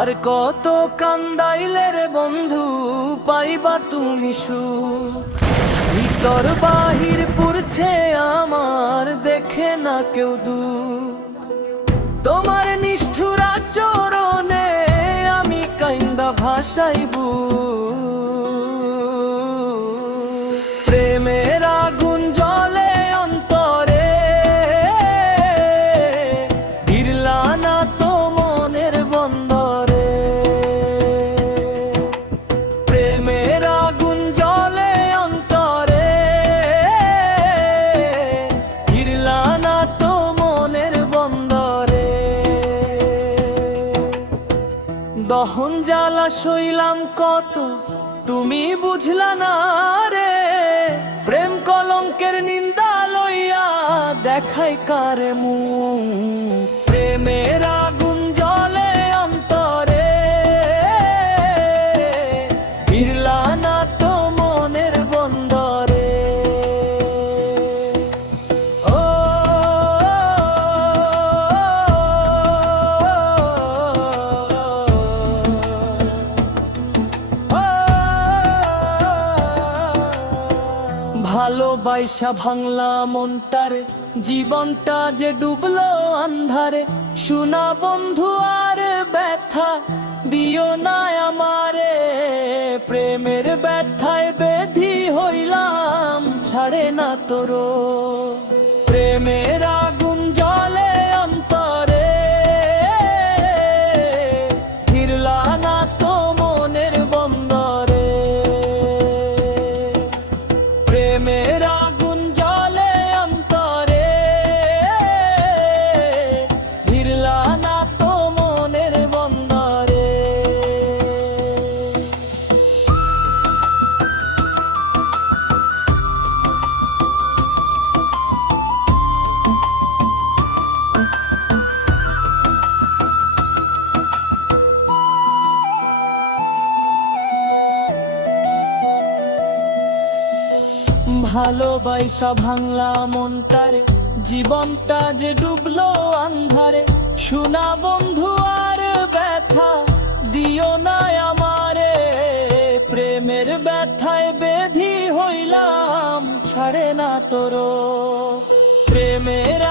আর কত কান্দাইলে রে বন্ধু পাইবা তুমি সুখ, ভিতর বাহির পুরছে আমার দেখে না কেউ দুঃখ। তোমার নিষ্ঠুর আচরণে আমি কাইন্দা ভাসাইবু, প্রেমের আগুন জ্বলে অন্তরে, হিরলা না তো মনের বন্দরে। প্রেমের আগুন জ্বলে অন্তরে, হিরলা না তো মনের বন্দরে। দহন জ্বালা সইলাম কত তুমি বুঝলা না রে, প্রেম কলঙ্কের নিন্দা লইয়া দেখাই কারে মুখ। প্রেমের আগুন জ্বলে অন্তরে, হিরলা না তো মনের বন্দরে। ও ভালোবাসা ভাঙলা মনটারে, জীবনটা যে ডুবলো আন্ধারে। শোনা বন্ধু আর ব্যথা দিও না আমারে, প্রেমের ব্যথায় বেধি হইলাম ছাড়ে না তোর। প্রেমের আগুন জ্বলে অন্তরে, হিরলা না তো মনের বন্দরে। প্রেমের আগুন জ্বলে অন্তরে, হিরলা না তো মনের বন্দরে। ভালোবাসা ভাঙলা মনটারে, জীবনটা যে ডুবলো আন্ধারে। শোনা বন্ধু আর ব্যথা দিও না আমারে, প্রেমের ব্যথায় বেধি হইলাম ছাড়ে না তোর। প্রেমের